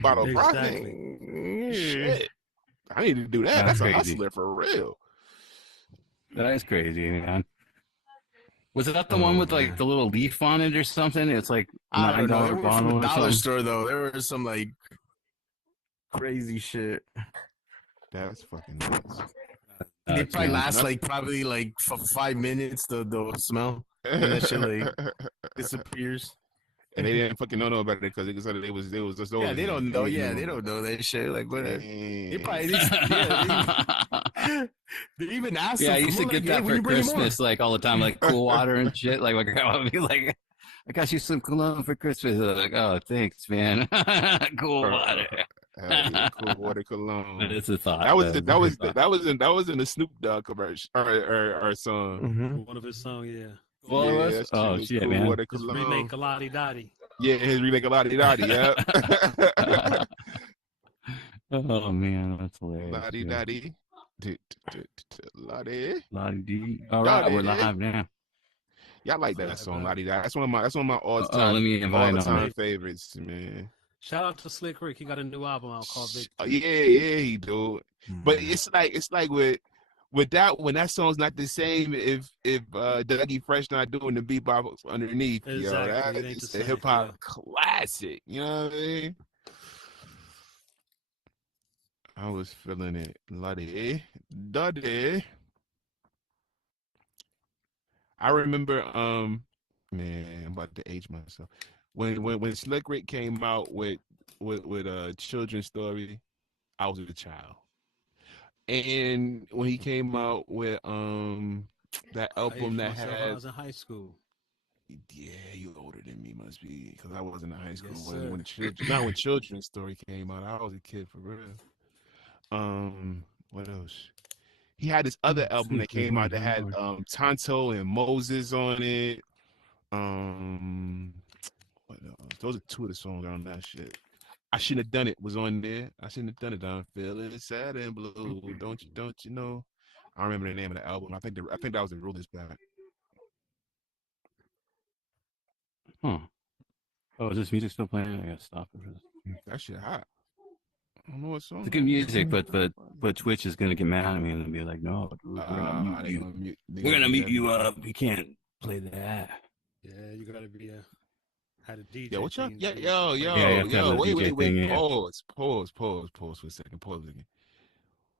bottle of broccoli. Exactly. Shit. I need to do that. That's That's a crazy. hustler for real. That is crazy, man. Was that the one with like the little leaf on it or something? It's like I don't know. It $9 went from bottle a or dollar something. store though. There was some like crazy shit. That's fucking nuts. They probably man. last like for 5 minutes. The smell and that shit like disappears. And they didn't fucking know about it because they said it was just over. Yeah, they don't know. Yeah, they don't know that shit. Like what? They probably they even asked. Yeah, I them, used to like, get that when for you bring more? Christmas, like all the time, like cool water and shit. Like my grandma would be like, "I got you some cologne for Christmas." I'm like, "Oh, thanks, man. Cool water." Yeah, cool water cologne. But it's a thought. That was in the Snoop Dogg commercial or song. Mm-hmm. One of his songs, yeah. Well, Yeah, that's- oh was shit, cool man. water His cologne. remake, Lottie Dottie. Yeah, his remake of Lottie Dottie. Yeah. Oh man, that's hilarious. Lottie yeah. Dottie. Lottie. Lottie D. All right, we're live now. Y'all like that song, Lottie Dottie. That's one of my all Oh, let me invite on time it. favorites, man. Shout out to Slick Rick. He got a new album out called Victory. Oh, yeah, he do. But it's like with that when that song's not the same if Dougie Fresh not doing the bebop underneath. Exactly. Yo, that It ain't is the a same, hip hop yeah. classic. You know what I mean? I was feeling it. Lottie Dottie. I remember man, I'm about to age myself. When Slick Rick came out with a children's story, I was a child. And when he came out with that I album aged that myself when I had was in high school. yeah, you older than me must be because I wasn't in high school Yes, when sir. when children's story came out. I was a kid for real. What else? He had this other album that came out that had Tonto and Moses on it. What else? Those are two of the songs on that shit. I Shouldn't Have Done It was on there. I Shouldn't Have Done It. I'm feeling sad and blue. Don't you know? I don't remember the name of the album. I think that was the Rulers back. Huh. Oh, is this music still playing? I gotta stop it. That shit hot. I don't know what song. It's good music, but Twitch is gonna get mad at me and be like, "No, dude, we're gonna mute you up. You can't play that." Yeah, you gotta be had a DJ. Yeah, what y'all? thing. Yo. Wait. thing, yeah. Pause for a second. Pause again.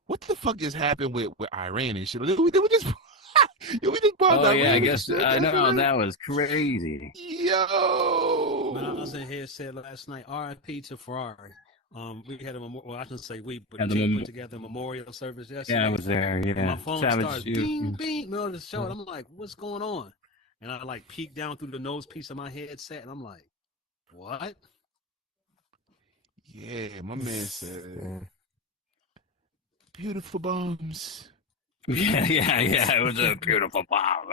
What the fuck just happened with Iran and shit? Did we just yo, we just bombed Oh Iran yeah, I and guess shit. I know that was crazy. Yo. When I was in here said last night, R.I.P. to Ferrari. We had a memorial. Well, I shouldn't say we, but Yeah, the the team mem- put together a memorial service yesterday. Yeah, I was there. Yeah, My phone Savage, starts you- bing, bing, middle of the show, and I'm like, "What's going on?" And I like peek down through the nose piece of my headset, and I'm like, "What?" Yeah, my man said beautiful bombs. Yeah. It was a beautiful bomb.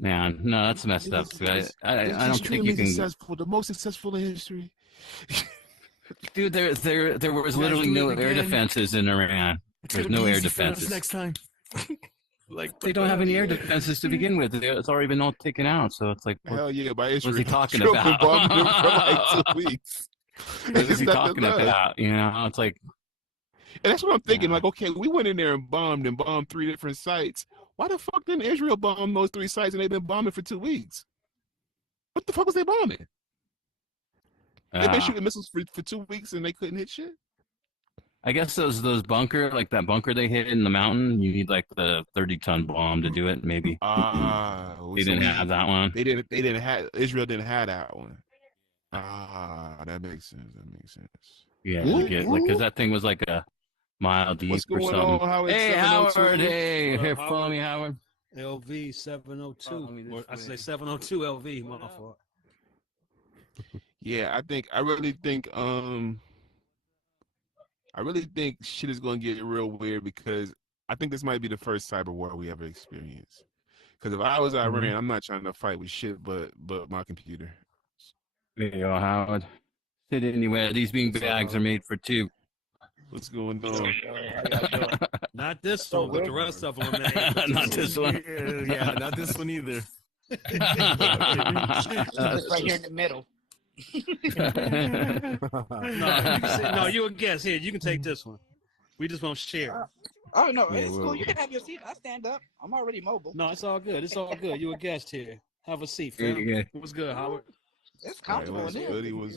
Man, no, that's messed up. I don't think you can. Successful, the most successful in history. Dude, there was literally no air defenses in Iran. There's no air defenses. next time. Like They don't have any air defenses to begin with. It's already been all taken out. So it's like, Hell yeah, by what's Israel. he talking Trump about? bombed him for like 2 weeks. what is he It's talking nothing less. about? You know, it's like, And that's what I'm thinking. Yeah. Like, okay, we went in there and bombed 3 different sites. Why the fuck didn't Israel bomb those 3 sites and they've been bombing for 2 weeks? What the fuck was they bombing? They've been shooting missiles for 2 weeks and they couldn't hit shit? I guess those bunker, like that bunker they hit in the mountain, you need like the 30-ton bomb to do it, maybe. They didn't have that one. Israel didn't have that one. That makes sense. Yeah, because that thing was like a mile deep What's or going something. on, Howard? Hey, 702? Howard. Hey, Howard. follow me, Howard. LV 702. Follow me this Or I way. say 702 LV, my fault. Yeah, I really think shit is going to get real weird because I think this might be the first cyber war we ever experienced. Because if I was Iran, I'm not trying to fight with shit but my computer. There you go, Howard. Sit anywhere. These bean bags are made for 2. What's going on? Not this one, but the rest of them. Not this one. Yeah, not this one either. It's right here in the middle. No, you a guest here. You can take this one. We just won't share. Oh no, Yeah, it's well- cool. You can have your seat. I stand up. I'm already mobile. No, it's all good. It's all good. You a guest here. Have a seat, There fam. you go. What's good, Howard? It's comfortable in there.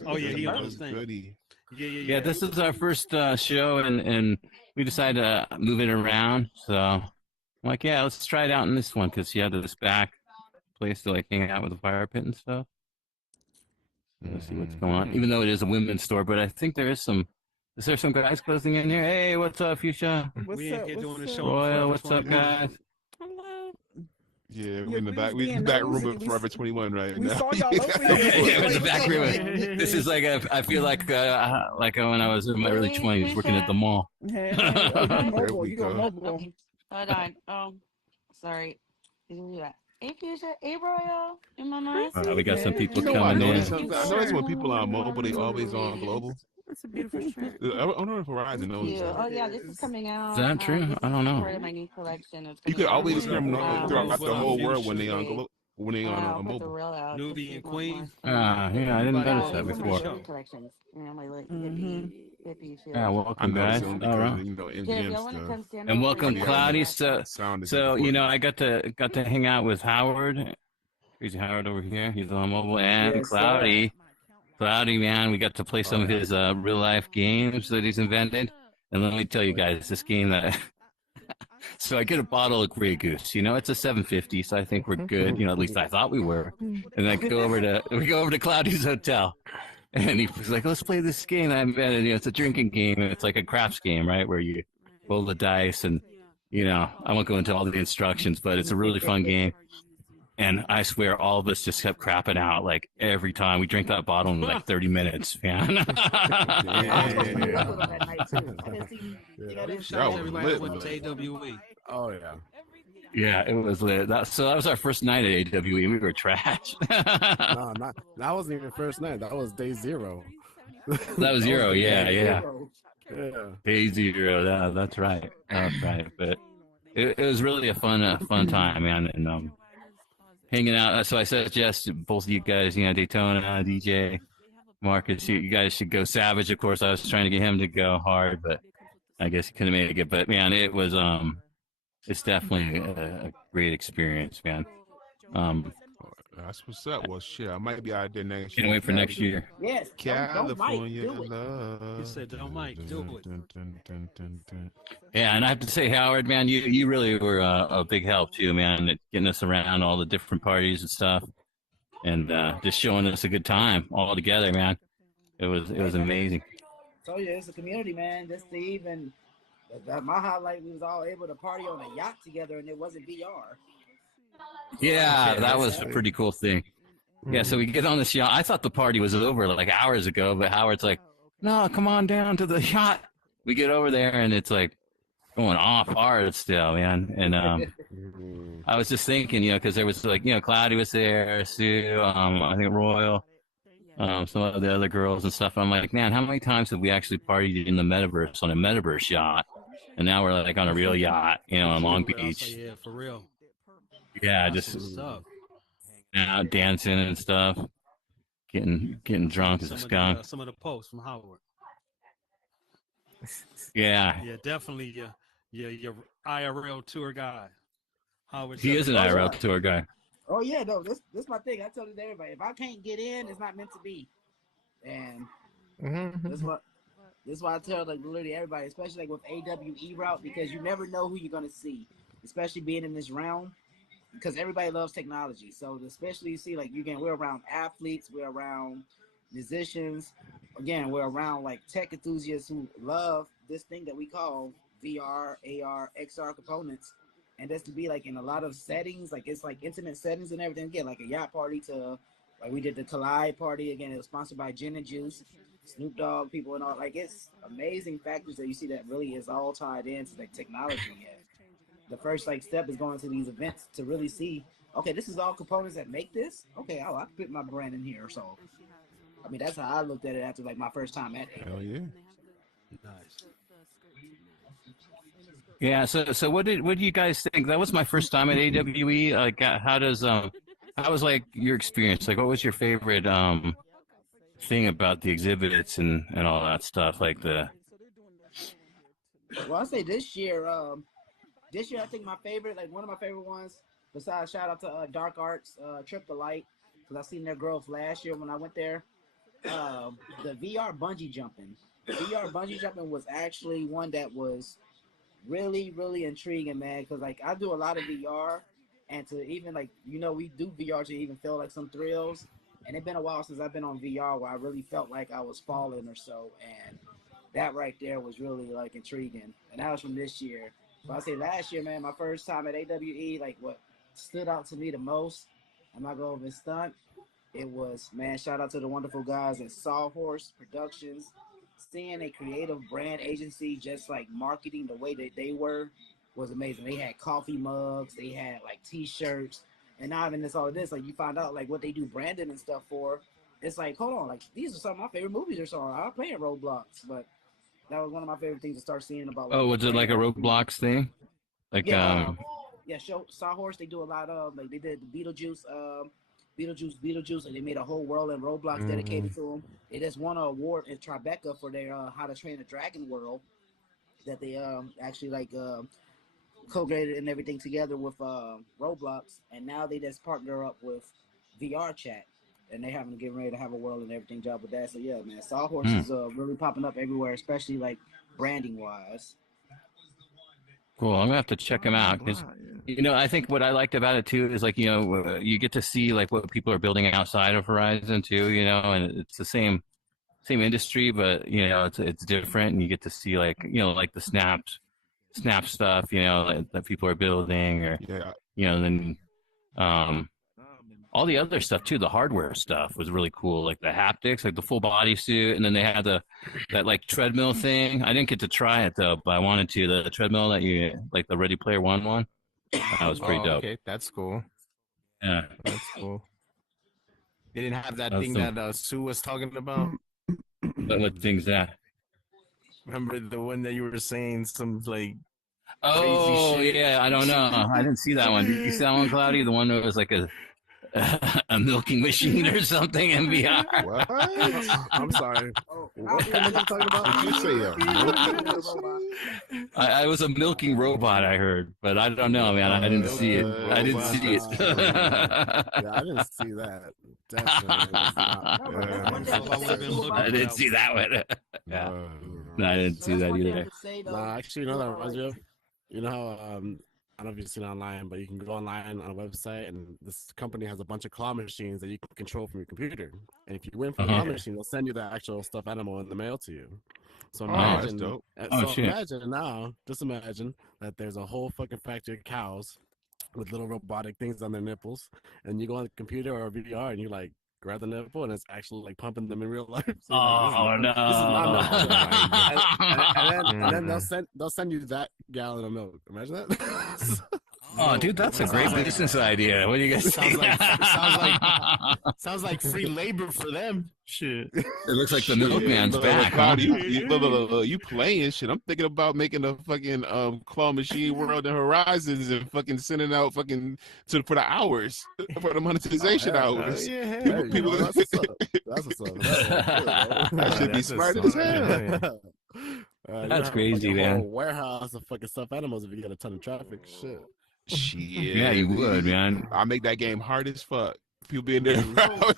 Oh, yeah, he was understands. goody. Yeah, this is our first show, and we decided to move it around. So I'm like, yeah, let's try it out in this one because you have this back place to like hang out with the fire pit and stuff. Let's see what's going on. Even though it is a women's store, but I think there is some. Is there some guys closing in here? Hey, what's up, Fuchsia? We ain't here doing the show. Royal, what's up, guys? Hello. Yeah, we in the back. We in the back room of Forever 21 right We now. saw y'all over here. Yeah, it's the back room. This is like I feel like when I was in my early 20s working at the mall. Hey, There mobile. we You go go. mobile. Okay. Hold on. Oh, sorry. You can do that. Hey, Fuchsia. Hey, Royal. Hey, Mama. We got some people You know I coming notice, in. I notice when people are on mobile, they always on global. That's a beautiful shirt. I don't know if Verizon knows Yeah. that. Oh, yeah. This is coming out. Is that true? This is I don't know. Part of my new collection. It's You gonna could be always out hear them on, throughout the whole world when they Tuesday. on global. When they I'll on put the mobile. reel out. Newbie This and is one Queen. more. Yeah, I didn't notice that These are my before. new collections. You know, my like hippie feel. Yeah, I welcome, noticed guys. them All because right. you know Yeah, if MGM y'all want to come stuff. stand And over welcome, here. Cloudy. Sound is So you important. know, I got to hang out with Howard, Crazy Howard over here. He's on mobile, and Yes, sir. Cloudy, man. We got to play some of his real life games that he's invented. And let me tell you guys, this game that. So I get a bottle of Grey Goose. You know, it's a 750, so I think we're good. You know, at least I thought we were. And I we go over to Cloudy's hotel, and he's like, "Let's play this game I invented. You know, it's a drinking game, and it's like a craps game, right? Where you roll the dice, and you know, I won't go into all the instructions, but it's a really fun game. And I swear, all of us just kept crapping out like every time we drank that bottle in like 30 minutes, man. Shout out to everybody that went to AWE. Oh yeah. Yeah, it was lit. That was our first night at AWE. We were trash. No, that wasn't even first night. That was day 0. That was 0. Yeah. Yeah. Day 0. That's right. That's right. But it was really a fun time, man. And hanging out. So I suggest both of you guys, you know, Daytona, DJ, Marcus, you guys should go Savage. Of course, I was trying to get him to go hard, but I guess he couldn't make it. But man, it was it's definitely a great experience, man. That's what's up. Well, shit, I might be out there next year. Can't wait for next year. Yes. California Don't love. He said, "Don't Mike, do it." Yeah, and I have to say, Howard, man, you really were a big help too, man, at getting us around all the different parties and stuff, and just showing us a good time all together, man. It was amazing. So yeah, it's a community, man. Just to even my highlight, we was all able to party on a yacht together, and it wasn't VR. Yeah, that was a pretty cool thing. Yeah, so we get on this yacht. I thought the party was over like hours ago, but Howard's like, "No, come on down to the yacht." We get over there, and it's like going off hard still, man. And I was just thinking, you know, because there was like, you know, Cloudy was there, Sue, I think Royal, some of the other girls and stuff. I'm like, man, how many times have we actually partied in the Metaverse on a Metaverse yacht? And now we're like on a real yacht, you know, on Long Beach. Yeah, for real. Yeah, That's just what's up. out dancing and stuff, getting drunk as a skunk. Some of the posts from Howard. Yeah, Yeah, definitely your IRL tour guide. Howard. he is an IRL tour guy. Oh yeah, no, this my thing. I tell it to everybody. If I can't get in, it's not meant to be. And this is why I tell like literally everybody, especially like with AWE route, because you never know who you're gonna see, especially being in this realm. Because everybody loves technology, so especially you see like we're around athletes, we're around musicians, again we're around like tech enthusiasts who love this thing that we call VR, AR, XR components, and that's to be like in a lot of settings, like it's like intimate settings and everything. Again, like a yacht party to like we did the Collide party. Again, it was sponsored by Gin and Juice, Snoop Dogg people and all. Like it's amazing factors that you see that really is all tied into like technology. And the first like step is going to these events to really see, okay, this is all components that make this. Okay, I can put my brand in here. So, I mean, that's how I looked at it after like my first time at it. Hell yeah. Nice. Yeah. So what do you guys think? That was my first time at AWE. Like, how was like your experience? Like, what was your favorite thing about the exhibits and all that stuff, like the. Well, I say this year I think my favorite, like one of my favorite ones, besides shout out to Dark Arts, Trip the Light, because I seen their growth last year when I went there. The VR bungee jumping. VR bungee jumping was actually one that was really, really intriguing, man, because like I do a lot of VR, and to even like, we do VR to even feel like some thrills, and it's been a while since I've been on VR where I really felt like I was falling or so, and that right there was really like intriguing, and that was from this year. But I say last year, man, my first time at AWE, like what stood out to me the most, I'm not going to stunt, it was, man, shout out to the wonderful guys at Sawhorse Productions. Seeing a creative brand agency just like marketing the way that they were was amazing. They had coffee mugs, they had like t-shirts, and not even all of this, like you find out like what they do branding and stuff for. It's like, hold on, like these are some of my favorite movies or so. I play in Roblox, but that was one of my favorite things to start seeing about. Like, was it like a Roblox thing? Like show Sawhorse. They do a lot of like they did the Beetlejuice, and they made a whole world in Roblox dedicated to them. They just won an award in Tribeca for their How to Train a Dragon world that they actually like co-created and everything together with Roblox, and now they just partner up with VR Chat, and they having to get ready to have a world and everything job with that. So yeah, man, Sawhorse is really popping up everywhere, especially like branding wise. Cool. I'm gonna have to check them out because, I think what I liked about it too is like, you get to see like what people are building outside of Horizon too, and it's the same industry, but it's different, and you get to see like, like the snap stuff, that people are building, or then all the other stuff too. The hardware stuff was really cool, like the haptics, like the full body suit, and then they had that like treadmill thing. I didn't get to try it though, but I wanted to. The treadmill that you like, the Ready Player one. That was pretty dope. Okay, that's cool. Yeah, that's cool. They didn't have that thing that Sue was talking about. What thing's that? Remember the one that you were saying, some like. Oh crazy shit? Yeah, I don't know. I didn't see that one. Did you see that one, Cloudy? The one that was like a milking machine or something in VR. What? I'm sorry. What are you talking about? Did you say a milking machine? I was a milking robot, I heard, but I don't know, man. I didn't see it. I didn't see it. Yeah, I didn't see that. Definitely not. I didn't see that one. Yeah. No, I didn't see that either. Nah, actually, that reminds me of. You know how I don't know if you've seen it online, but you can go online on a website, and this company has a bunch of claw machines that you can control from your computer. And if you win from the claw machine, they'll send you the actual stuffed animal in the mail to you. So imagine, imagine now, just imagine that there's a whole fucking factory of cows with little robotic things on their nipples, and you go on the computer or VR, and you like grab the nipple, and it's actually like pumping them in real life. So no! And then they'll send you that gallon of milk. Imagine that. Oh, dude, that's a great business idea. What do you guys think? Sounds like free labor for them. Shit. It looks like the milkman's back. You playing shit. I'm thinking about making a fucking claw machine world and Horizons and fucking sending out fucking for the hours, for the monetization hours. People, that's what's up. That should be smart as hell. That's crazy, man. Warehouse of fucking stuffed animals if you get a ton of traffic. Shit. Yeah, you would, man. I make that game hard as fuck. People be in there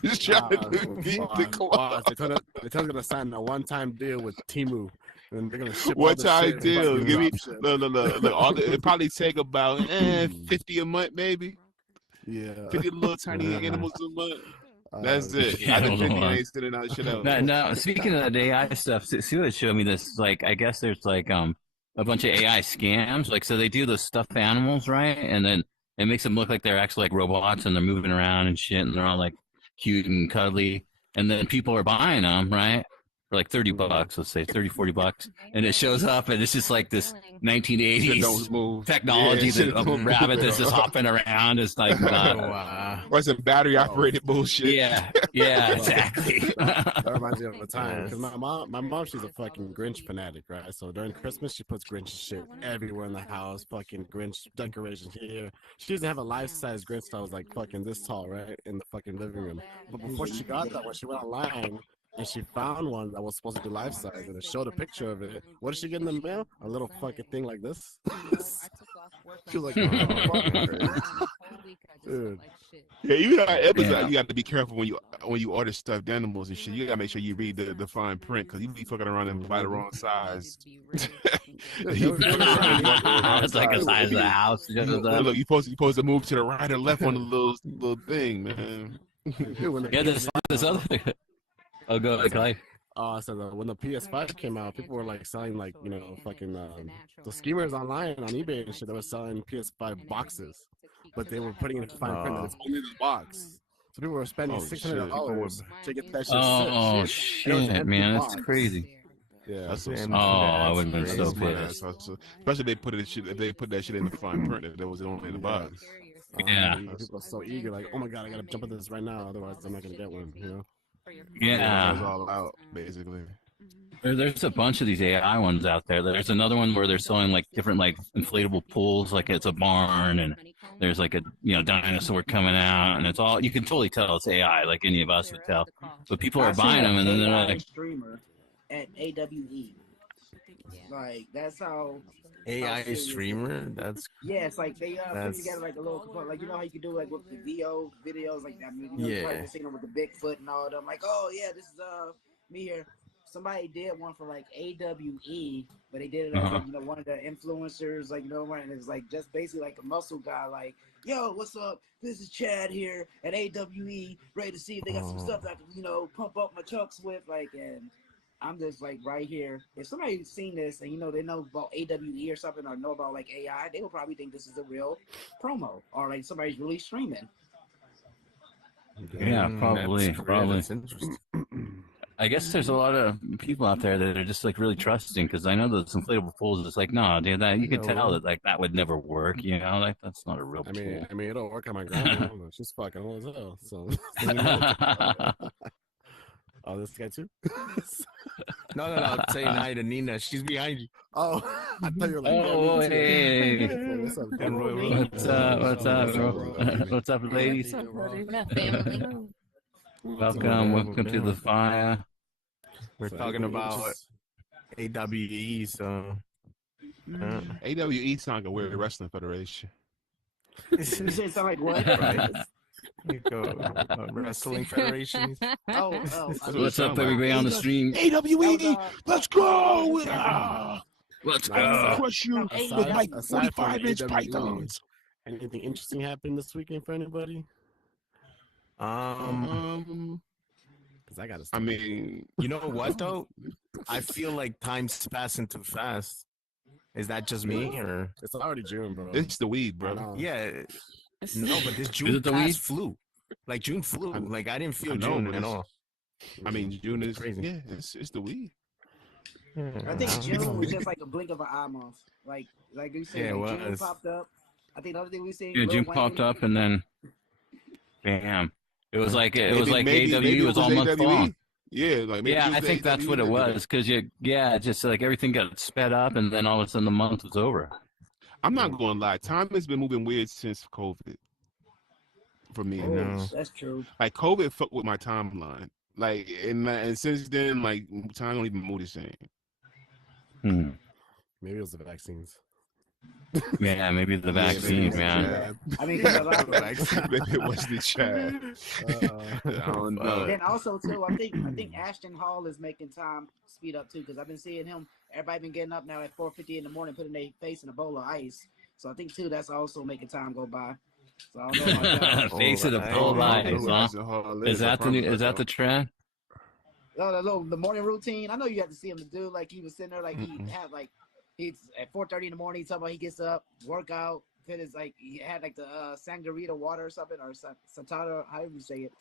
just trying to beat the claw. They're gonna sign a one-time deal with Temu. And they're gonna ship one-time deal. Give me look, it probably take about 50 a month, maybe. Yeah, 50 little tiny animals a month. That's it. I think 50 ain't sending out shit out. No, speaking of the AI stuff, see what it showed me. This like, I guess there's like a bunch of AI scams. Like, so they do the stuffed animals, right? And then it makes them look like they're actually like robots, and they're moving around and shit, and they're all like cute and cuddly. And then people are buying them, right? For like $30, let's say $30-$40, and it shows up, and it's just like this 1980s technology, that rabbit that's just hopping around. It's like, or some battery operated bullshit. Yeah, exactly. That reminds me of a time, because my mom, she's a fucking Grinch fanatic, right? So during Christmas, she puts Grinch shit everywhere in the house, fucking Grinch decorations here. She doesn't have a life-size Grinch that was like fucking this tall, right, in the fucking living room. But before she got that, when she went online, And she found one that was supposed to be life size, and it showed a picture of it. What did she get in the mail? A little fucking thing like this. She was like, "Oh, dude." Yeah, even at Amazon, you got to be careful when you order stuffed animals and shit. You got to make sure you read the fine print because you be fucking around and buy the wrong size. It's like a size of the house. Look, you supposed to move to the right or left on the little thing, man. Yeah, this other thing. Oh, go ahead, Clay. So when the PS5 came out, people were like selling like fucking the schemers online on eBay and shit. They were selling PS5 boxes, but they were putting it in fine print that it's only the box. So people were spending $600 to get that shit. Oh shit, man, that's crazy. Yeah, that's so I would have been so pissed. Especially if they put that shit in the fine print that was only in the box. Yeah, people are so eager, like, oh my god, I gotta jump into this right now, otherwise I'm not gonna get one. Yeah, it's all out basically. There's a bunch of these AI ones out there. There's another one where they're selling like different like inflatable pools, like it's a barn, and there's like a dinosaur coming out, and it's all you can totally tell it's AI, like any of us would tell. But people are buying them, and then they're like streamer at AWE. Like that's how AI streamer. That's it's like they put together like a little component, like how you can do like with the videos like that. Probably seen them with the Bigfoot and all of them. Like, oh yeah, this is me here. Somebody did one for like AWE, but they did it as like, one of the influencers, like and it was like just basically like a muscle guy, like, yo, what's up? This is Chad here at AWE, ready to see if they got some stuff that I can, pump up my chucks with, like, and I'm just like right here. If somebody's seen this and they know about AWE or something or know about like AI, they will probably think this is a real promo or like somebody's really streaming. yeah, probably. That's interesting. I guess there's a lot of people out there that are just like really trusting because I know those inflatable pools. It's like, no, dude, that you could tell that like that would never work. Like that's not a real pool. I mean, it'll work on my grandma. She's fucking old as hell. So. Oh, this guy too? No. Saying hi to Nina. She's behind you. Oh, I thought you were like, hey. What's up, What's up, bro? What's up, ladies? Welcome to the fire. We're talking about AWE, so AWE sounds like a weird wrestling federation. You say something like what? Right? Wrestling federations. Oh. What's up, everybody on the stream? AWE, let's go! Let's go! Crush you with like 45-inch pythons. Anything interesting happened this weekend for anybody? Because I gotta. I mean, you know what though? I feel like time's passing too fast. Is that just me or? It's already June, bro. It's the weed, bro. Yeah. No, but this June past flew. Like June flew. Like I didn't feel June at all. I mean, June is crazy. Yeah, it's the weed. I think June was just like a blink of an eye month. Like you said, like June popped up. I think the other thing we seen. Yeah, June popped up and then, bam! It was like AWE was all month long. Yeah, like I think that's what it was because just like everything got sped up and then all of a sudden the month was over. I'm not going to lie. Time has been moving weird since COVID. For me, that's true. Like COVID fucked with my timeline. Like and since then, like time don't even move the same. Maybe it was the vaccines. Yeah, maybe the vaccines, man. I mean, maybe it was the Chad. I don't know. And also too, I think Ashton Hall is making time speed up too because I've been seeing him. Everybody been getting up now at 4:50 in the morning, putting their face in a bowl of ice. So I think too that's also making time go by. So I don't know about that. Face in a bowl of ice, huh? Is that the trend? No, the morning routine. I know you have to see him to do like he was sitting there like he had like. He's at 4:30 in the morning. He's talking about he gets up, workout, fit his like he had like the Sangarita water or something or Santana, however you say it.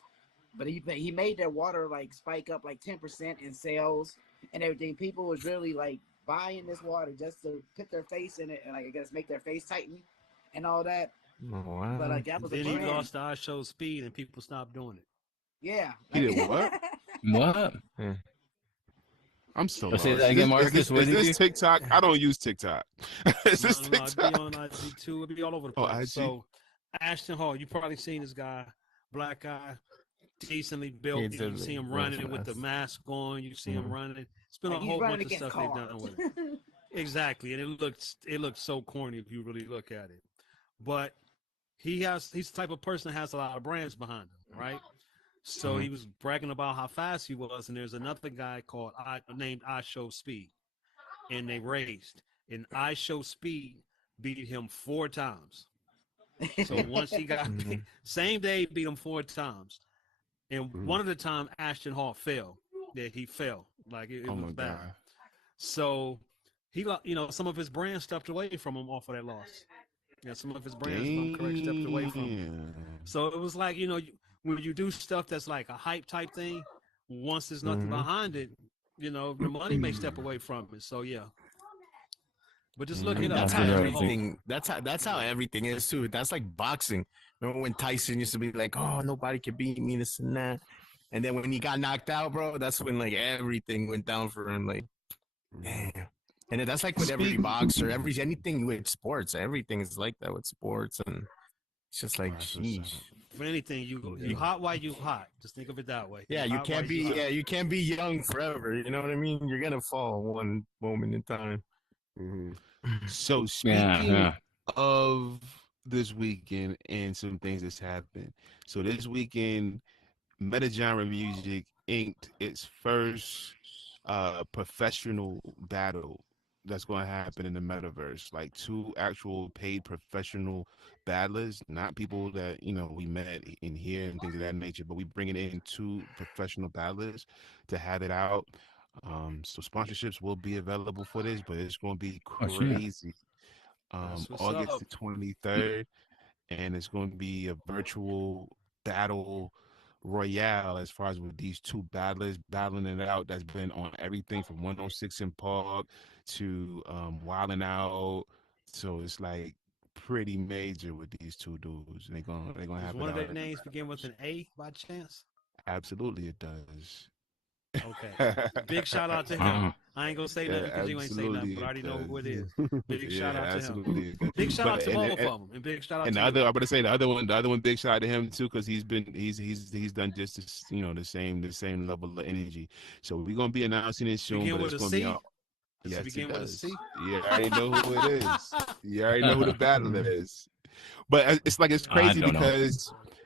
But he made their water like spike up like 10% in sales and everything. People was really like buying this water just to put their face in it and like I guess make their face tighten and all that. Oh, wow. But like that was then a he lost the iShow speed and people stopped doing it. Yeah. He did what? What? Yeah. I'm so say that again, Marcus. Is this TikTok? I don't use TikTok. Is this TikTok? It'd be on IG too. It'd be all over the place. So Ashton Hall, you probably seen this guy, black guy, decently built. You see him running with the mask on. You see him running. It's been a whole bunch of stuff they've done with it. Exactly, and it looks so corny if you really look at it. But he's the type of person that has a lot of brands behind him, right? So he was bragging about how fast he was, and there's another guy named I Show Speed, and they raced, and I Show Speed beat him 4 times. So once he got same day, beat him 4 times, and one of the time Ashton Hall fell. Yeah, he fell like it was bad. God. So he, some of his brands stepped away from him off of that loss. Yeah, some of his brands, if I'm correct, stepped away from him. So it was like, when you do stuff that's like a hype type thing, once there's nothing behind it, the money may step away from it. So yeah. But just look it up. That's how everything. That's how everything is too. That's like boxing. Remember when Tyson used to be like, "Oh, nobody can beat me," this and that, and then when he got knocked out, bro, that's when like everything went down for him. Like, damn. And that's like with every boxer, anything with sports. Everything is like that with sports, and it's just like, sheesh. For anything, you hot while you hot. Just think of it that way. Yeah, you can't be. Yeah, you can't be young forever. You know what I mean? You're gonna fall one moment in time. So speaking of this weekend and some things that's happened. So this weekend, Metagenre Music inked its first professional battle that's going to happen in the Metaverse. Like 2 actual paid professional battlers, not people that we met in here and things of that nature, but we bringing in 2 professional battlers to have it out. So sponsorships will be available for this, but it's going to be crazy. August the 23rd, and it's going to be a virtual battle royale as far as with these 2 battlers battling it out. That's been on everything from 106 in Park to Wilding Out. So it's like pretty major with these 2 dudes. They're gonna have one of their names begin with an A by chance? Absolutely, it does. Okay. Big shout out to him. I ain't gonna say nothing because you ain't say nothing, but I already know who it is. Big shout out to him. Big shout out to both of them, and big shout out. And the other, I'm gonna say the other one, big shout out to him too, because he's done just the same level of energy. So we're gonna be announcing it soon. Begin but with it's a gonna C? be out. Yes, begin with a C. Yeah, I already know who it is. You already know who the battle is. But it's crazy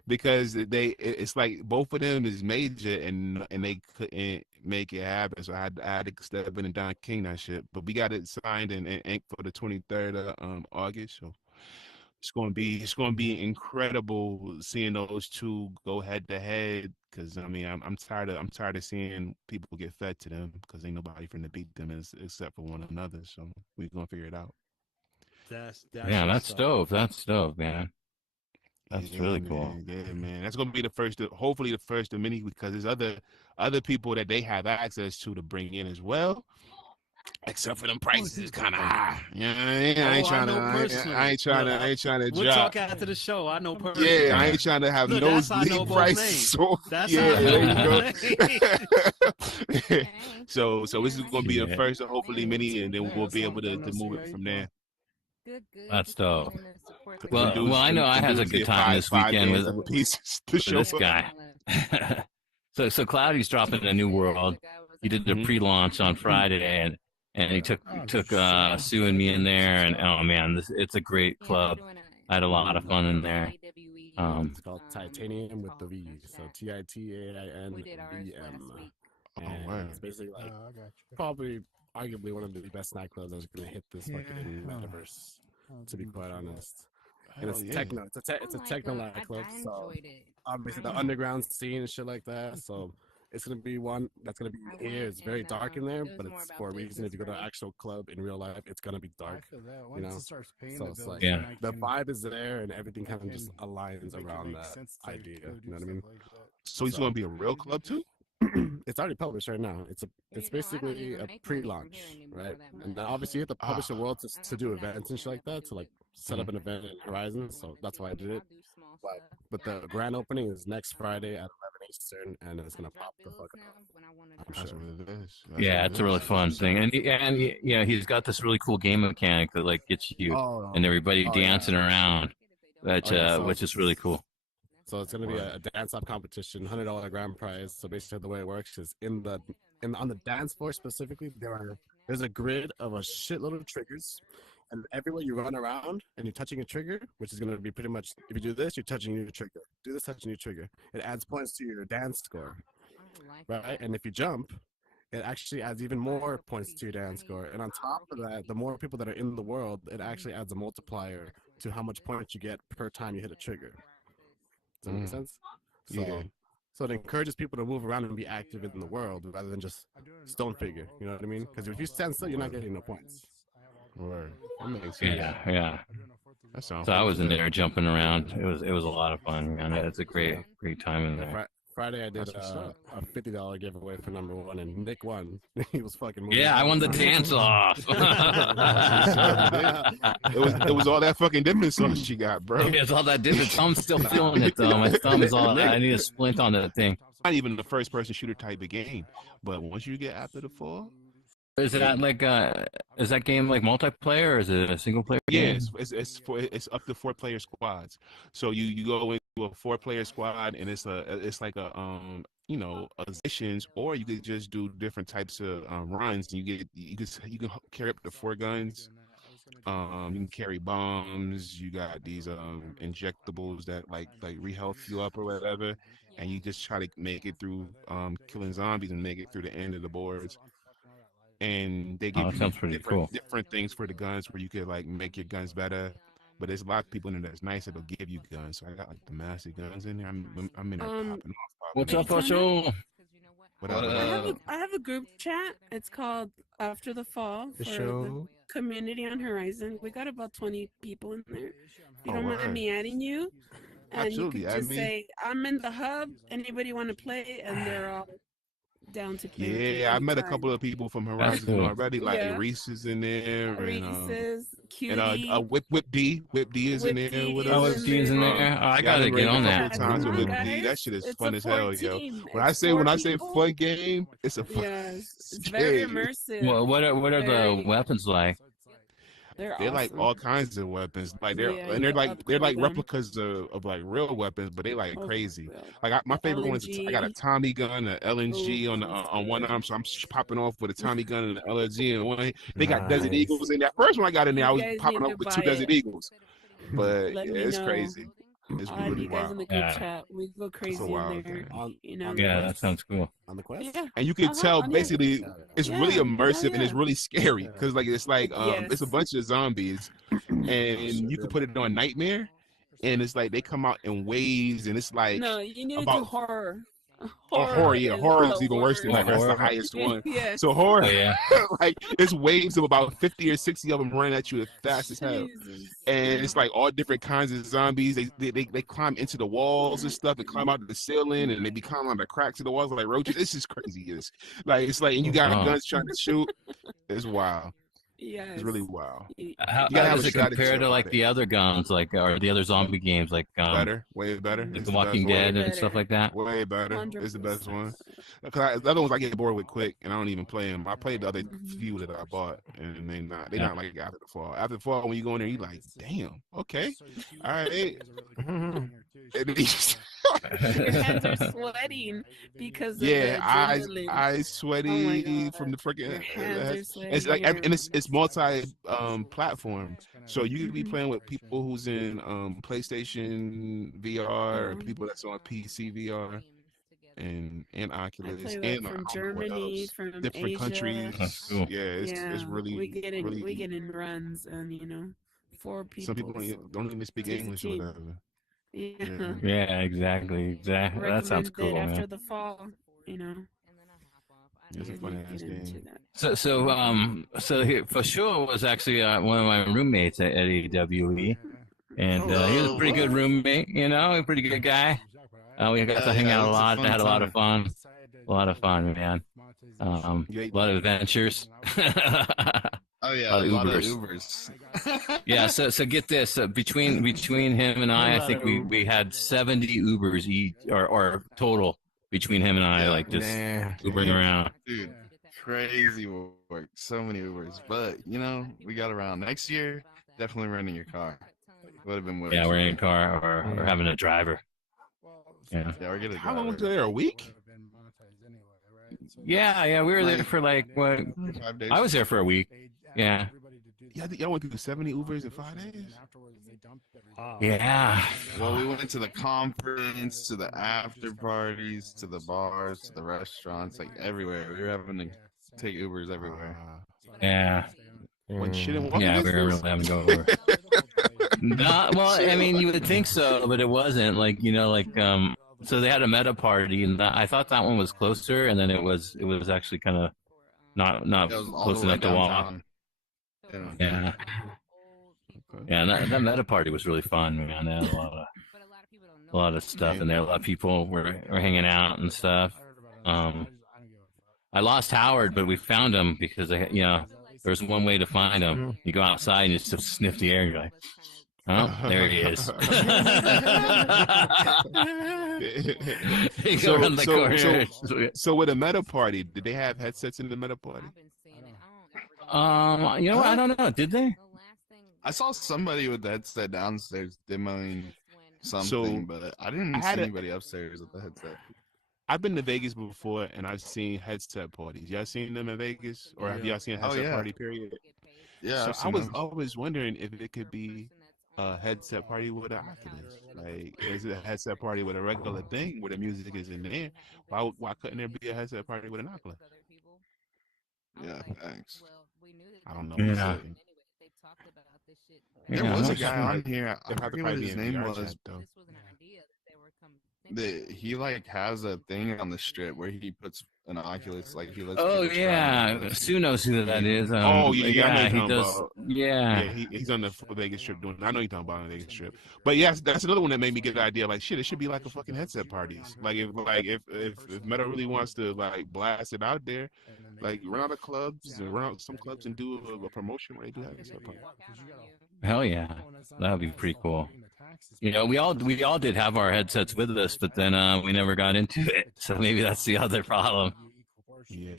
because it's like both of them is major and they couldn't make it happen. So I had to step in and Don King that shit. But we got it signed and inked for the 23rd of August. So it's gonna be incredible seeing those 2 go head to head. Because I'm tired of seeing people get fed to them because ain't nobody finna beat them except for one another. So we're gonna figure it out. That's dope. That's dope, man. That's really cool. Yeah, man. That's gonna be hopefully the first of many, because there's other people that they have access to bring in as well. Except for them prices kind of high. Yeah, I ain't trying to We'll drop. talk after the show. I know personally. Yeah, I ain't trying to have nosebleed prices. So, that's there you go. So this is gonna be the first of hopefully many, and then we'll be able to move it from there. Good. That's dope. Well, I know I had a good time this weekend with this guy. So Cloudy's dropping a new world. He did the pre-launch on Friday, and he took Sue and me in there, and oh man, it's a great club. I had a lot of fun in there. It's called Titanium with the V, so TITAINVM. And it's basically like probably arguably one of the best nightclubs that's gonna hit this fucking metaverse. To be quite honest, and it's techno. It's a techno nightclub, so obviously the underground scene and shit like that. So it's gonna be one that's gonna be here. It's very dark in there, but it's for a reason. If you go to an actual club in real life, it's gonna be dark. You know, so it's like the vibe is there, and everything kind of just aligns around that idea. You know what I mean? So he's gonna be a real club too. It's already published right now. It's basically a pre-launch, right? And then obviously you have to publish the world to do events and shit like that, to like set up an event in Horizon. So that's why I did it. But the grand opening is next Friday at 11 Eastern, and it's gonna pop the fuck up. I'm sure. Yeah, it's a really fun thing, and he's got this really cool game mechanic that like gets you and everybody dancing around, which is really cool. So it's going to be a dance-off competition, $100 grand prize. So basically, the way it works is on the dance floor specifically, there's a grid of a shitload of triggers, and everywhere you run around and you're touching a trigger, which is going to be pretty much if you do this, you're touching a new trigger. Do this, touching a new trigger. It adds points to your dance score, right? And if you jump, it actually adds even more points to your dance score. And on top of that, the more people that are in the world, it actually adds a multiplier to how much points you get per time you hit a trigger. Does that make sense? So it encourages people to move around and be active in the world rather than just stone figure. You know what I mean? Because if you stand still, you're not getting no points. Right. That makes sense. Yeah. That sounds. So I was in there jumping around. It was a lot of fun, man. It's a great time in there. Friday I did a $50 giveaway for number one, and Nick won. He was fucking moving. Yeah, I won the dance off. it was all that fucking dipping sauce she got, bro. Yeah, it's all that dipping. I'm still feeling it though. My thumb is all. I need a splint on that thing. Not even the first person shooter type of game, but once you get after the fall. Is that like is that game like multiplayer or is it a single player game? Yeah, it's up to 4-player squads. So you go into a 4-player squad and it's like a positions, or you could just do different types of runs. You can carry up to 4 guns. You can carry bombs. You got these injectables that like re-health you up or whatever, and you just try to make it through killing zombies and make it through the end of the boards. And they give you different things for the guns where you could like make your guns better. But there's a lot of people in there that's nice that'll give you guns. So I got like the massive guns in there. I'm in there popping off. What's up, Osho? I have a group chat. It's called After the Fall for the community on Horizon. We got about 20 people in there. If you don't mind me adding you. And absolutely. You could just say, I'm in the hub. Anybody want to play? And they're all down to play. Yeah, I met a couple of people from Horizon already. Like Reese is in there. Reese, Cutie. And Whip D is in there with us. Oh, Whip D is in there. Oh, I gotta get on that. Times with Whip D. That shit is fun as hell, yo. When I say fun game, it's a fun. It's very immersive. Well, what are the weapons like? They're awesome. Like all kinds of weapons. Like they're like replicas of like real weapons, but they like crazy. Like my favorite one is I got a Tommy gun, an LNG on one arm, so I'm popping off with a Tommy gun and an LNG and one. They got Desert Eagles in that first one I got in there. I was popping off with 2 Desert Eagles, but it's crazy. It's really wild. In the group chat. We go crazy in there. Yeah, that sounds cool. On the quest, and you can tell basically it's really immersive and it's really scary because it's a bunch of zombies, and you can put it on Nightmare, and it's like they come out in waves, and it's like you need to do horror. Horror is even worse than that. That's the highest one. So horror, like it's waves of about 50 or 60 of them running at you as fast as hell, and it's like all different kinds of zombies. They climb into the walls and stuff, and climb out of the ceiling, and they become on the cracks of the walls like roaches. This is crazy. It's like and you got guns trying to shoot. It's wild. Yeah, it's really wild. How does it compare to like the other guns, like or the other zombie games, like way better, like The Walking Dead and stuff like that? Way better. 100%. It's the best one. Because the other ones I get bored with quick, and I don't even play them. I played the other few that I bought, and they're not like After the Fall. After the Fall, when you go in there, you like, damn, okay, all right. Your hands are sweating because of eyes sweaty from the freaking. It's like and it's multi platform, so you could be playing with people who's in PlayStation VR or people that's on PC VR and Oculus and from Germany, from different Asia. Countries. Cool. It's really we get in runs and 4 people. Some people don't even speak English or whatever. Yeah, exactly. That sounds cool, man. After the Fall, It's a funny ass game. So here for sure was actually one of my roommates at AWE, and he was a pretty good roommate. A pretty good guy. We got to hang out a lot. I had a lot of fun. Man. A lot of adventures. Oh yeah, a lot of Ubers. Yeah, so get this. Between him and I think we had 70 Ubers each, or total between him and I, like just Ubering around. Dude, crazy work. So many Ubers, but we got around. Next year, definitely renting your car. Would have been worth. Yeah, we're in a car or having a driver. Yeah. Yeah, we're gonna. How long was there? A week? Yeah, we were there for like what? 5 days. I was there for a week. Yeah. Yeah, y'all went through 70 Ubers in 5 days. Yeah. Well, we went to the conference, to the after parties, to the bars, to the restaurants, like everywhere. We were having to take Ubers everywhere. Yeah. When shit in walking Yeah, we were distance? really having to go over. Not well. I mean, you would think so, but it wasn't. Like so they had a meta party, and I thought that one was closer, and then it was actually kind of not It was all close the way enough to walk. downtown. Yeah. Yeah, and that meta party was really fun, man. They had a lot of stuff in there. A lot of people were hanging out and stuff. I lost Howard, but we found him because there's one way to find him. You go outside and you just sniff the air, and you're like, oh, there he is. You go around the corner. So with a meta party, did they have headsets in the meta party? You know what? I don't know. Did they? I saw somebody with the headset downstairs demoing something, but I didn't see anybody upstairs with the headset. I've been to Vegas before, and I've seen headset parties. Y'all seen them in Vegas, or have y'all seen a headset party? Period. Yeah. So I was always wondering if it could be a headset party with an Oculus. Like, is it a headset party with a regular thing where the music is in there? Why couldn't there be a headset party with an Oculus? Yeah, thanks. I don't know. Yeah. There was a guy on here. I There forget what his name was. though. He like has a thing on the strip where he puts an Oculus, like he lets. Oh people try yeah, it. Sue knows who that is. Oh yeah, I know he you're does. talking about. Yeah, he's on the Vegas Strip doing. I know you're talking about on the Vegas Strip, but yes, that's another one that made me get the idea. Like, shit, it should be like a fucking headset parties. Like if Meta really wants to like blast it out there, like run out of clubs and run out some clubs and do a promotion where they do headset parties. hell yeah, that would be pretty cool. You know, we all did have our headsets with us, but then we never got into it. So maybe that's the other problem. Yeah,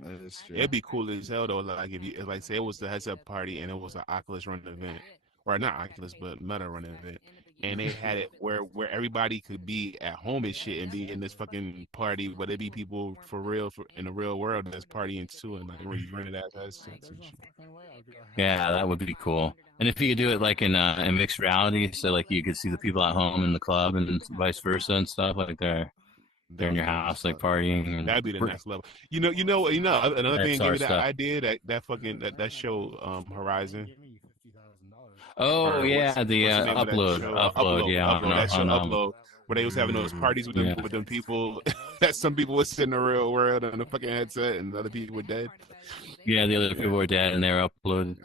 that is true. It'd be cool as hell though. Like if like say it was the headset party and it was an Oculus run event, or not Oculus but Meta run event, and they had it where everybody could be at home and shit and be in this fucking party, but it'd be people for real in the real world that's partying too, and like where you rented out headsets and shit. Yeah, that would be cool. And if you could do it like in mixed reality, so like you could see the people at home in the club and vice versa and stuff, like they're in your house like partying. And that'd be the next level. You know. Another thing gave me that stuff. idea that show Horizon. Oh yeah, the upload. Yeah, that show Upload, where they was having those parties with them people. That some people were sitting in the real world on the fucking headset, and other people were dead. Yeah, the other people were dead, and they were uploaded.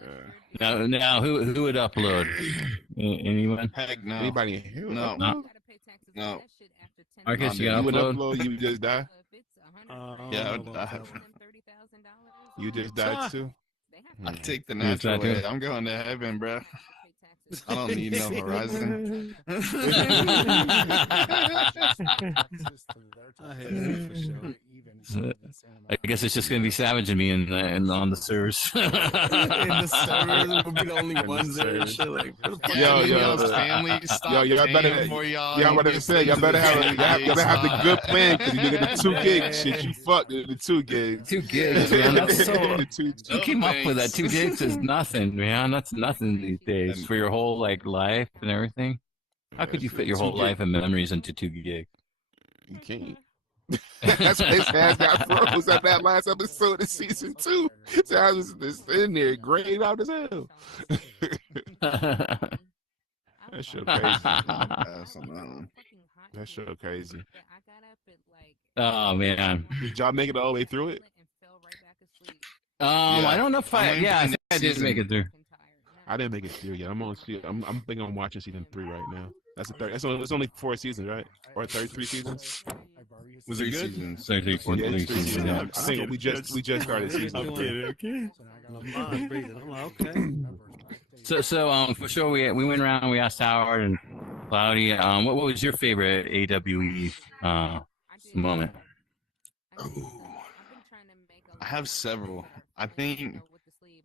Now, who would upload? Anyone? Heck no. Anybody in here? No. Marcus, you would upload? upload? You just die? Yeah, I would die. You just died too? I take the natural way. I'm going to heaven, bro. I don't need no Horizon. I guess it's just gonna be Savage and me and on the servers. In the servers, we'll be the only ones there. And shit, like, family, stop y'all better, y'all better say, y'all better have the good plan because you get the 2 gigs. Shit, you fucked the 2 gigs. 2 gigs, man. That's so. Who came up with that? 2 gigs is nothing, man. That's nothing these days for your whole like life and everything. How could you fit your whole life and memories into 2 gigs? You can't. That's why his ass got froze at that last episode of season 2. So I was just in there, grayed out as hell. That shit crazy. That shit crazy. Oh man, did y'all make it all the way through it? I don't know if I think I did make it through. I didn't make it through yet. I'm thinking I'm watching season 3 right now. That's the third. It's only 4 seasons, right? Or 3 seasons? Was it good? Seasons. 3 seasons. Yeah. I think we just started season 3. Okay. So for sure we went around. We asked Howard and Cloudy. What was your favorite AWE moment? I have several. I think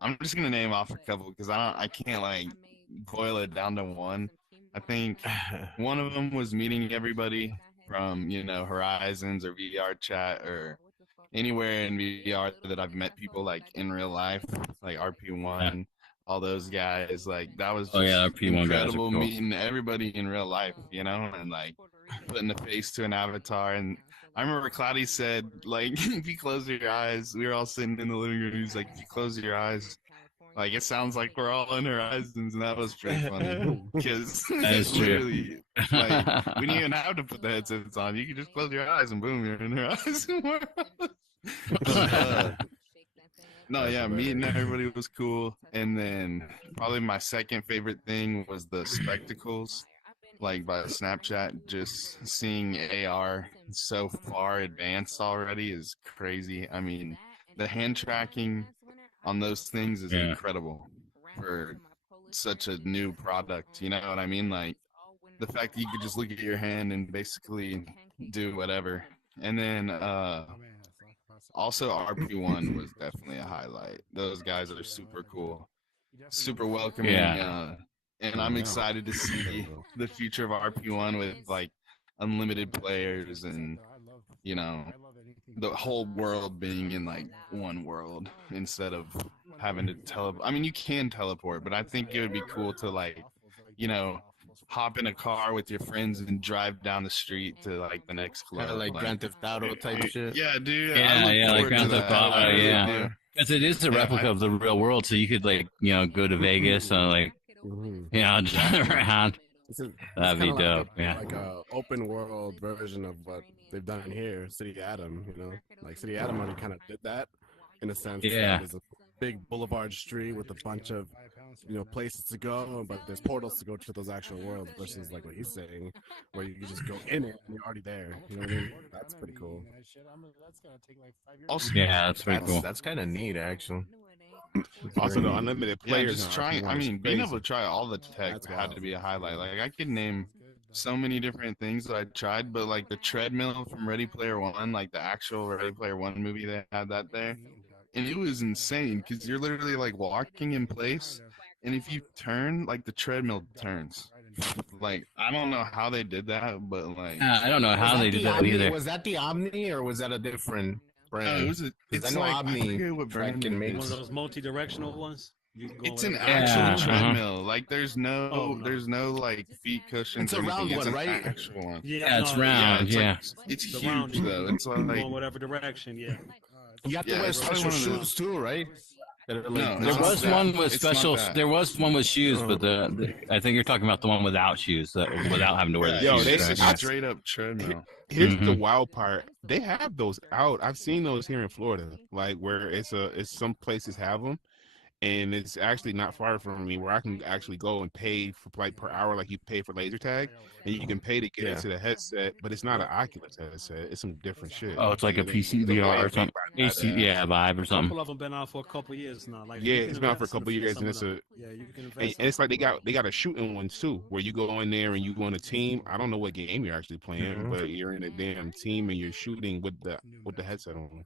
I'm just gonna name off a couple because I can't like boil it down to one. I think one of them was meeting everybody from Horizons or VR chat or anywhere in VR that I've met people like in real life, like RP1, all those guys. Like that was just RP1 incredible guys are cool. meeting everybody in real life, and like putting a face to an avatar. And I remember Cloudy said, like, if you close your eyes, we were all sitting in the living room. He's like, if you close your eyes, like it sounds like we're all in Horizons, and that was pretty funny because literally, like, we didn't even have to put the headsets on. You could just close your eyes and boom, you're in Horizon world. No, yeah, meeting everybody was cool, and then probably my second favorite thing was the spectacles, like by Snapchat. Just seeing AR so far advanced already is crazy. I mean, the hand tracking on those things is incredible for such a new product. You know what I mean? Like the fact that you could just look at your hand and basically do whatever. And then also RP1 was definitely a highlight. Those guys are super cool, super welcoming. And I'm excited to see the future of RP1 with like unlimited players and the whole world being in like one world instead of having to teleport. I mean, you can teleport, but I think it would be cool to like, hop in a car with your friends and drive down the street to like the next club, like Grand Theft Auto type shit. Yeah, dude. Yeah, like Grand Theft Auto. Yeah, because it is a replica of the real world, so you could like go to Vegas and like drive around. That'd be dope. Like a open world version of what they've done here, City Adam. Like City Adam already kind of did that in a sense. Yeah. There's a big boulevard street with a bunch of places to go, but there's portals to go to those actual worlds versus like what he's saying, where you can just go in it and you're already there. You know what I mean? That's pretty cool. Also, that's pretty cool. That's kind of neat, actually. Also, the unlimited players. Just trying. I mean, being able to try all the tech had to be a highlight. Like I could name so many different things that I tried, but like the treadmill from Ready Player One, like the actual Ready Player One movie, they had that there, and it was insane because you're literally like walking in place, and if you turn, like the treadmill turns. Like I don't know how they did that, but like I don't know how they did that either. Was that the Omni or was that a different brand? It's like Omni. I forget what brand can make one of those multi-directional ones. It's an actual treadmill. Like there's no like feet cushions. It's a round one, right? Actual one. Yeah, it's round. It's huge though. It's like going whatever direction. Yeah. You have to wear special shoes too, right? There was one with special. There was one with shoes, but I think you're talking about the one without shoes, without having to wear the shoes. It's a straight up treadmill. Here's the wild part: they have those out. I've seen those here in Florida, like where it's some places have them, and it's actually not far from me where I can actually go and pay for like per hour, like you pay for laser tag, and you can pay to get into the headset, but it's not an Oculus headset; it's some different shit. Oh, it's like a PC VR or something. Vive or something. A couple of them been out for a couple of years now. Like it's been out for a couple of years, and it's and it's like they got a shooting one too, where you go in there and you go on a team. I don't know what game you're actually playing, but you're in a damn team and you're shooting with the headset on.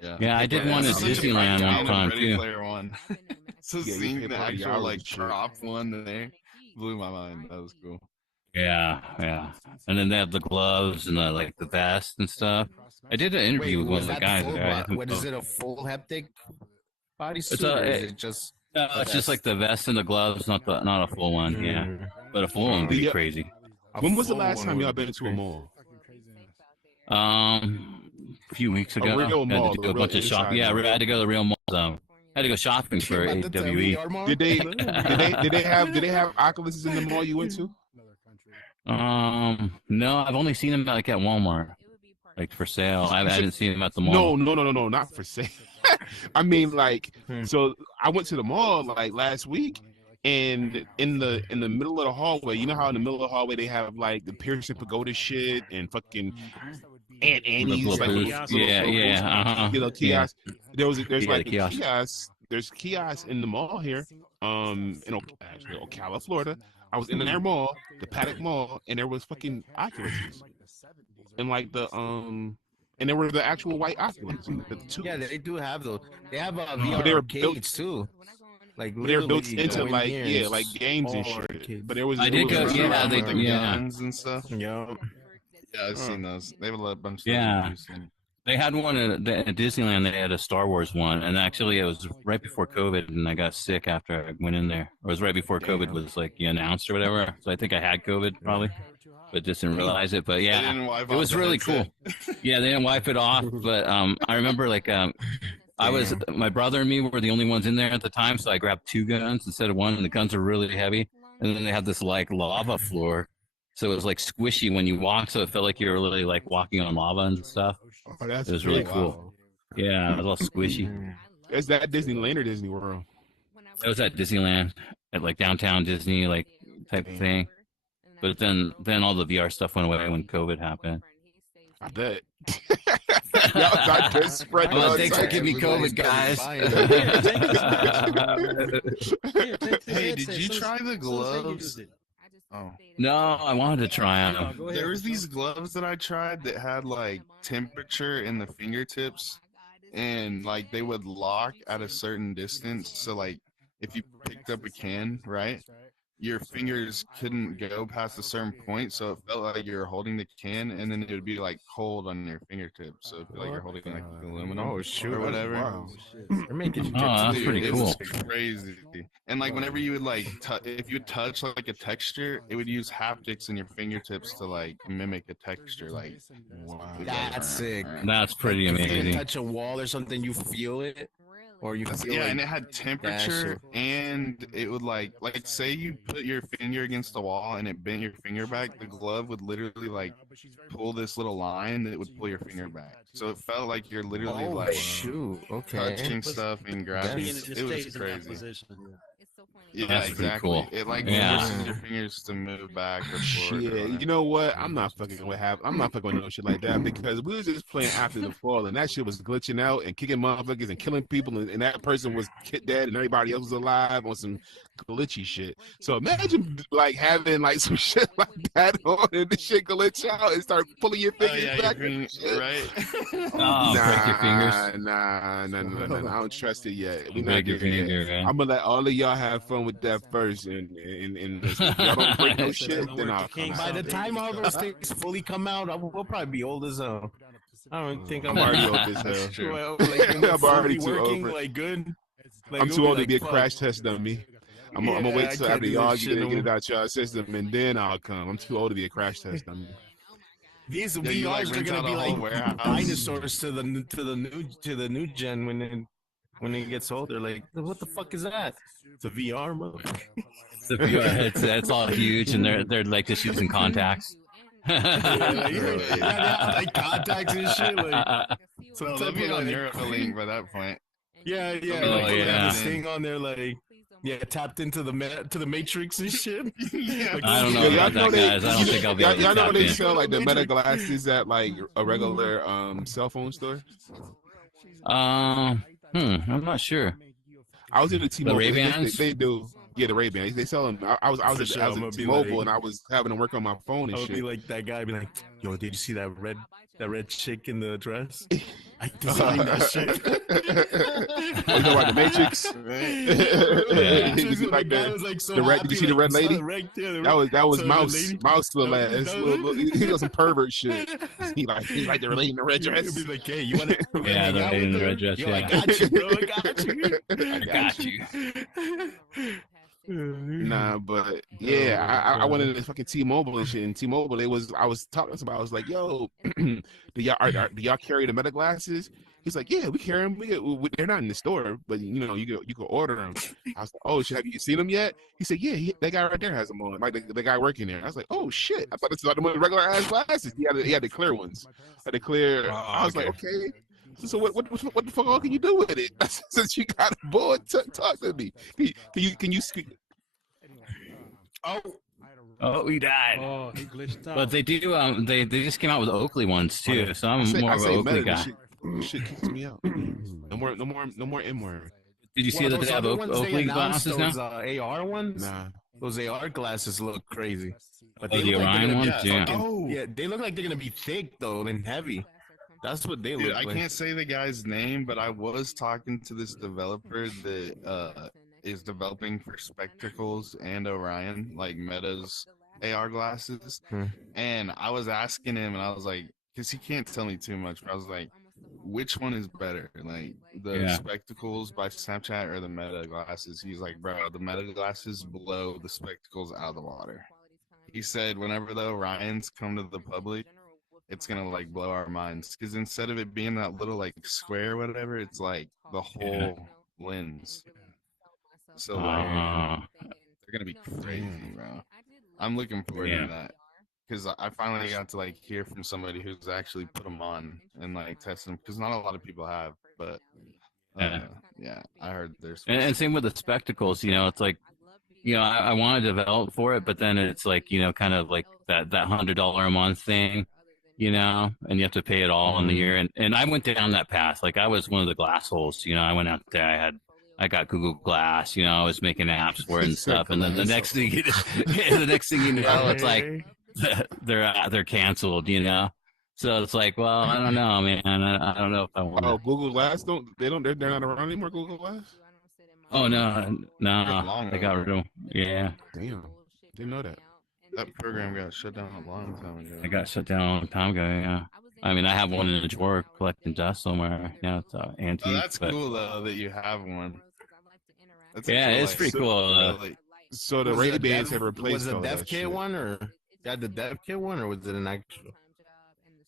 Yeah, I did one at Disneyland one time too. Player One. So seeing the actual like drop one there blew my mind. That was cool. Yeah. And then they have the gloves and the vest and stuff. I did an interview with one of the guys there. What is it? A full haptic bodysuit? No, it's just like the vest and the gloves, not a full one. Yeah, but a full one would be crazy. When was the last time y'all been to a mall? A few weeks ago. A real mall, had to do a bunch of shopping. Yeah, I had to go to the real mall. I had to go shopping for AWE. Did they have Oculuses in the mall you went to? No, I've only seen them like at Walmart, like for sale. I didn't see them at the mall. No, not for sale. I mean, like, so I went to the mall like last week, and in the middle of the hallway, you know how in the middle of the hallway they have like the Pearson Pagoda shit and fucking Aunt Annie's like kiosks. There's like a kiosk. There's kiosks in the mall here, in Ocala, Florida. I was in their mall, the Paddock Mall, and there was fucking Oculuses, and like and there were the actual white Oculus. Yeah, they do have those. They have VR arcades too. Like they're built into like games and shit. But there was I did go, guns and stuff. Yeah. Yeah, I've seen those. They have a bunch of Yeah. those in Houston. They had one at Disneyland. They had a Star Wars one, and actually, it was right before COVID, and I got sick after I went in there. It was right before COVID was like announced or whatever. So I think I had COVID probably, but just didn't realize it. But yeah, it was really cool. Yeah, they didn't wipe it off, but I remember like my brother and me were the only ones in there at the time, so I grabbed 2 guns instead of 1, and the guns are really heavy. And then they had this like lava floor. So it was like squishy when you walk, so it felt like you were really like walking on lava and stuff. Oh, that's it was really cool. cool. Yeah, it was all squishy. Is that Disneyland or Disney World? It was at Disneyland, at like downtown Disney, like type of thing. But then all the VR stuff went away when COVID happened. I bet. Y'all got this spread. Thanks for giving me COVID, guys. Hey, did you try the gloves? Oh. No, I wanted to try them. There was these gloves that I tried that had like temperature in the fingertips, and like they would lock at a certain distance. So like if you picked up a can, right, your fingers couldn't go past a certain point, so it felt like you were holding the can, and then it would be like cold on your fingertips, so it felt like you're holding like aluminum or whatever. Wow. They're making that's pretty cool. It's crazy. And like whenever you would like, if you would touch like a texture, it would use haptics in your fingertips to like mimic a texture. Like, wow, that's sick. That's pretty amazing. If you touch a wall or something, you feel it. Or you feel and it had temperature, and it would like say you put your finger against the wall and it bent your finger back, the glove would literally like pull this little line that would pull your finger back. So it felt like you're literally touching stuff and grabbing. It was crazy. Yeah, that's exactly. Cool. It like forces your fingers to move back or forward. Yeah, you know what? I'm not fucking with no shit like that, because we was just playing After the Fall, and that shit was glitching out and kicking motherfuckers and killing people, and that person was dead and everybody else was alive on some glitchy shit. So imagine like having like some shit like that on, and the shit glitch out and start pulling your fingers back. Right? Break your fingers. Nah. I don't trust it yet. We break not there yet. man. I'm gonna let all of y'all have fun with that first, and if y'all don't break no shit, then I'll come. By the time all those things fully come out, we'll probably be old as hell. I don't think I'm already old as hell. True. I'm already too working, old. Like good. I'm too old to be a crash test dummy. I'm gonna wait till after y'all get it out your system, and then I'll come. I'm too old to be a crash test dummy. These VRs are gonna be like dinosaurs to the new gen when it gets older. Like, what the fuck is that? It's a VR mode. It's a VR. It's all huge, and they're like just using contacts. Like contacts and shit. Like, so they'll be on Neuralink by that point. Yeah. This thing on there, like. Yeah, tapped into the Matrix and shit. I don't know about that, guys. I don't think I'll be able to y'all know tap they in. sell like the Meta glasses at like a regular cell phone store? I'm not sure. I was in the T-Mobile. The Ray-Bans? They do. Yeah, the Ray-Bans. They sell them. I was at T-Mobile, and I was having to work on my phone and shit. I would be like that guy. I'd be like, yo, did you see that red chick in the dress? I designed that shit. You know about the Matrix? Did you see like the red? Did you see the red lady? That was Mouse little ass. He was some pervert shit. He like the lady in the red dress. He'd be like, hey, you want to? Yeah, the lady in the red dress. Yo, I got you, bro. I got you. Nah, but yeah, I went into fucking T-Mobile and shit. And T-Mobile, I was talking to somebody. I was like, "Yo, do y'all carry the Meta glasses?" He's like, "Yeah, we carry them. They're not in the store, but you can order them." I was like, "Oh shit, have you seen them yet?" He said, "Yeah, that guy right there has them on. Like the guy working there." I was like, "Oh shit, I thought this was like the regular ass glasses. He had the clear ones. Had the clear." I was like, "Okay." So what the fuck all can you do with it? Since you got a board, talk to me. Can you speak? Oh, he died. Oh, he glitched out. But they do. They just came out with Oakley ones too. So I'm more of an Oakley guy. Shit kicks me out. No more M-word. Did you see that they have Oakley glasses now? Those AR ones? Nah. Those AR glasses look crazy. But the Orion ones? Yeah. Yeah, they look like they're gonna be thick though and heavy. That's what they look like. I can't say the guy's name, but I was talking to this developer that is developing for Spectacles and Orion, like Meta's AR glasses, and I was asking him, and I was like, because he can't tell me too much, but I was like, which one is better, like the spectacles by Snapchat or the Meta glasses? He's like, bro, the Meta glasses blow the spectacles out of the water. He said, whenever the Orions come to the public, it's gonna like blow our minds, because instead of it being that little like square or whatever, it's like the whole lens. So like they're gonna be crazy, bro. I'm looking forward to that, because I finally got to like hear from somebody who's actually put them on and like test them, because not a lot of people have. But yeah, I heard there's and same with the spectacles. You know, it's like, you know, I want to develop for it, but then it's like, you know, kind of like that $100 a month thing, you know, and you have to pay it all in the year. And I went down that path. Like I was one of the glass holes, you know. I went out there. I got Google Glass, you know. I was making apps for it and stuff. And then the next thing you know, it's like they're canceled, you know. So it's like, well, I don't know, man. I don't know if I want. Oh, Google Glass they're not around anymore. Google Glass. Oh no, they got rid of them. Yeah. Damn, didn't know that. That program got shut down a long time ago. It got shut down a long time ago. Yeah. I mean, I have one in a drawer collecting dust somewhere. Yeah, it's antique. Oh, that's cool though that you have one. That's it's pretty cool. So the Ray-Bans have replaced. Was it a dev kit one, or you had the dev kit one, or was it an actual?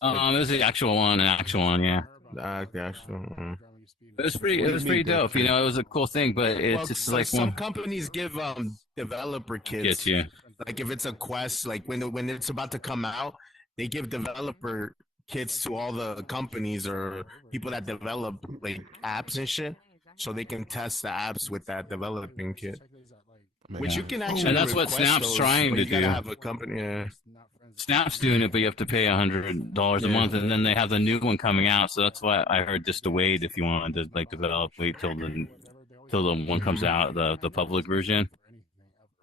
It was the actual one, yeah. The actual. It was pretty dope. You know, it was a cool thing, but it's just like some companies give developer kits. Like if it's a Quest, like when it's about to come out, they give developer kits to all the companies or people that develop like apps and shit, so they can test the apps with that developing kit. Which you can actually. And that's what Snap's trying to do. Have a company. Snap's doing it, but you have to pay $100 a month, and then they have the new one coming out. So that's why I heard just to wait if you wanted to like develop, wait till the one comes out, the public version.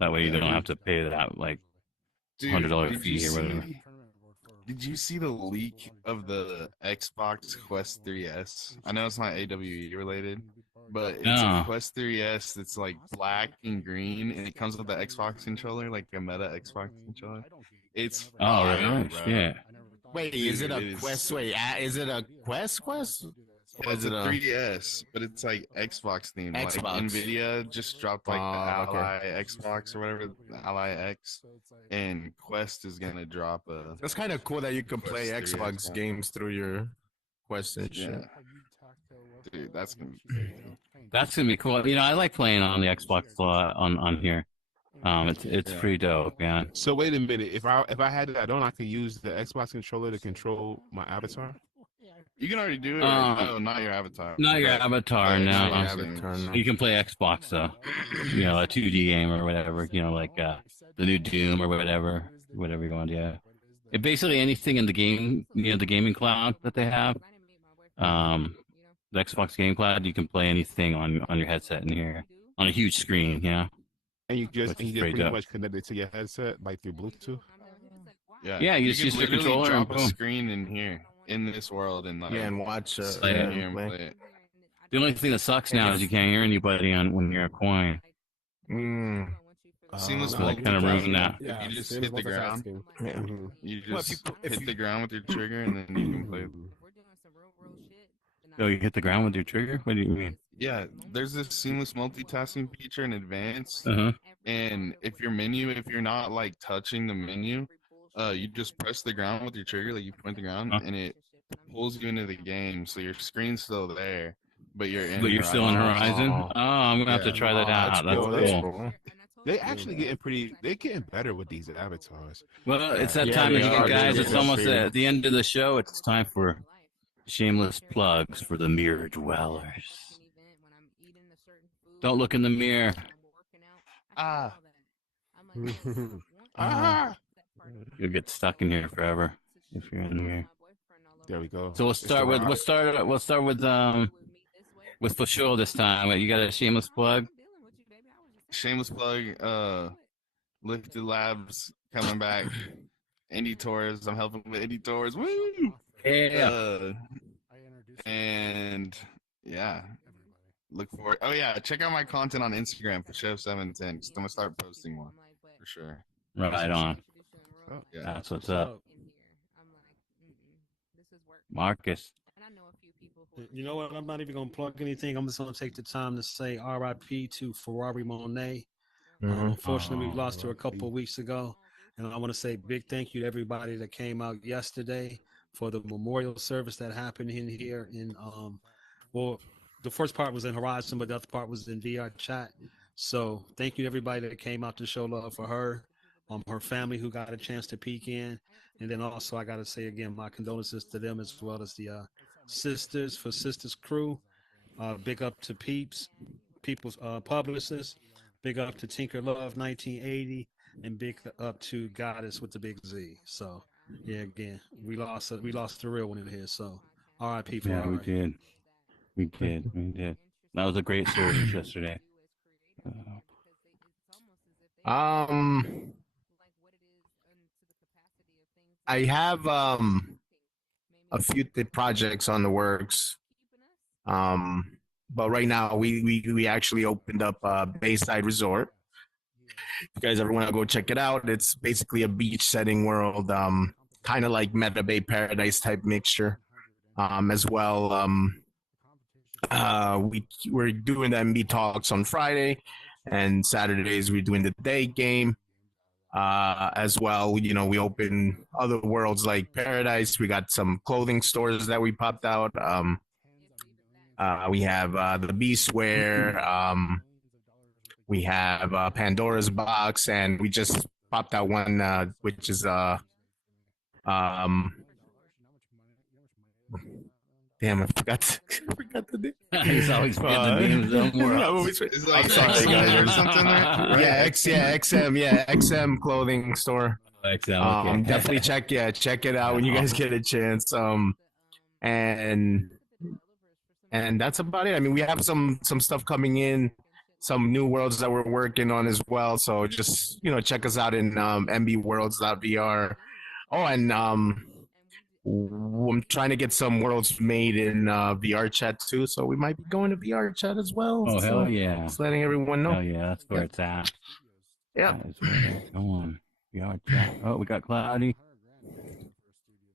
That way you don't have to pay that like $100 fee or whatever. Did you see the leak of the Xbox Quest 3S? I know it's not AWE related, but it's a Quest 3S that's like black and green, and it comes with the Xbox controller, like a Meta Xbox controller. It's really? Yeah. Wait, is it a Quest? Wait, is it a Quest? Yeah, it's a 3DS, but it's like Xbox themed. Xbox. Like Nvidia just dropped like the Ally Xbox or whatever, the Ally X, and Quest is gonna drop a. That's kind of cool that you can play Xbox games through your Quest and shit. Yeah. Dude, that's gonna be cool. You know, I like playing on the Xbox on here. It's pretty dope, man. So wait a minute. If I had that on, I could use the Xbox controller to control my avatar. You can already do it. No, not your avatar. Not your avatar, no. You can play Xbox though. You know, a 2D game or whatever. You know, like the new Doom or whatever you want. Yeah. It basically anything in the game. You know, the gaming cloud that they have. The Xbox Game Cloud. You can play anything on your headset in here on a huge screen. Yeah. And you just pretty much connect it to your headset like through Bluetooth. Yeah, you just use your controller drop and a screen in here in this world and like and watch play it. The only thing that sucks now is you can't hear anybody when you're a coin. Seamless kind of ruin that. If you just hit the ground, you just hit the ground with your trigger and then you can play. Oh, you hit the ground with your trigger? What do you mean? Yeah, there's this seamless multitasking feature in advanced, and if you're not like touching the menu, you just press the ground with your trigger, like you point the ground, and it pulls you into the game. So your screen's still there, but you're in. But you're still in Horizon. Oh, I'm gonna have to try that out. That's cool. They actually they're getting better with these avatars. Well, it's that time again, guys. It's almost at the end of the show. It's time for shameless plugs for the Mirror Dwellers. Don't look in the mirror. You'll get stuck in here forever if you're in the mirror. There we go. So we'll start with for sure this time. You got a shameless plug? Shameless plug. Lifted Labs coming back. Indie Tours. I'm helping with Indie Tours. Woo! Yeah. And yeah. Look forward. Oh yeah, check out my content on Instagram for Chef710. I'm gonna start posting more for sure. Right on. up. Yeah. That's what's up. Marcus. You know what? I'm not even gonna plug anything. I'm just gonna take the time to say R.I.P. to Ferrari Monet. Unfortunately, we lost her a couple of weeks ago, and I want to say big thank you to everybody that came out yesterday for the memorial service that happened in here. Well, the first part was in Horizon, but the other part was in VR chat. So thank you to everybody that came out to show love for her, her family who got a chance to peek in, and then also I got to say again my condolences to them as well as the Sisters crew. Big up to People's publicists. Big up to Tinker Love 1980, and big up to Goddess with the big Z. So yeah, again, we lost the real one in here. So R.I.P. for Yeah, we did. We did. That was a great service yesterday. I have a few projects on the works. But right now we actually opened up Bayside Resort. If you guys ever want to go check it out, it's basically a beach setting world, kind of like Meta Bay Paradise type mixture. As well, we're doing the MB talks on Friday, and Saturdays we're doing the day game. As well, you know, we open other worlds like Paradise. We got some clothing stores that we popped out. We have the Beastwear. We have Pandora's Box, and we just popped out one, which is damn, I forgot the name. He's always getting the names somewhere else. It's like I'm sorry, guys, or something. Right? XM clothing store. XM, okay. Definitely check it out when you guys get a chance. And that's about it. I mean, we have some stuff coming in, some new worlds that we're working on as well. So just, you know, check us out in mbworlds.vr. Oh, and I'm trying to get some worlds made in VR chat too, so we might be going to VR chat as well. Oh, so hell yeah. Just letting everyone know. Hell yeah, that's where it's at. Yeah. That is where it's going. VR chat. Oh, we got Cloudy. I